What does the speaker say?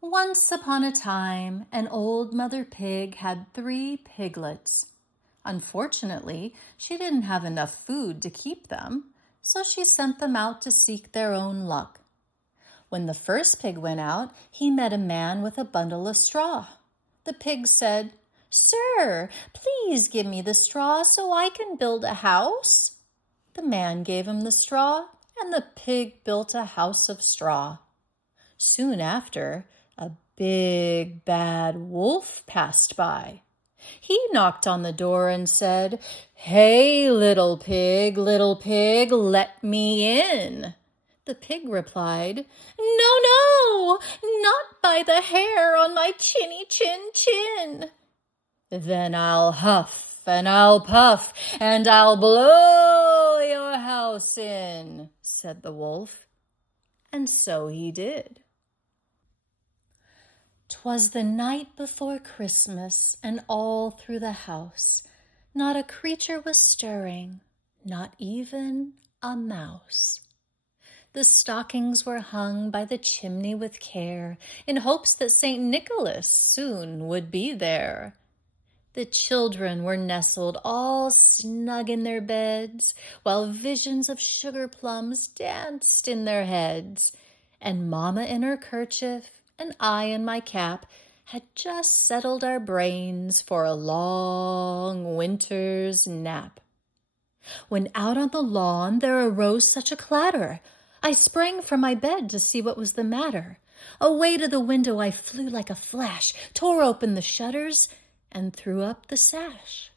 Once upon a time, an old mother pig had 3 piglets. Unfortunately, she didn't have enough food to keep them, so she sent them out to seek their own luck. When the first pig went out, he met a man with a bundle of straw. The pig said, "Sir, please give me the straw so I can build a house." The man gave him the straw, and the pig built a house of straw. Soon after, a big bad wolf passed by. He knocked on the door and said, "Hey, little pig, let me in." The pig replied, "No, no, not by the hair on my chinny chin chin." "Then I'll huff and I'll puff and I'll blow your house in," said the wolf. And so he did. 'Twas the night before Christmas, and all through the house not a creature was stirring, not even a mouse. The stockings were hung by the chimney with care, in hopes that St. Nicholas soon would be there. The children were nestled all snug in their beds, while visions of sugar plums danced in their heads, and Mamma in her kerchief and I in my cap had just settled our brains for a long winter's nap. When out on the lawn there arose such a clatter, I sprang from my bed to see what was the matter. Away to the window I flew like a flash, tore open the shutters, and threw up the sash.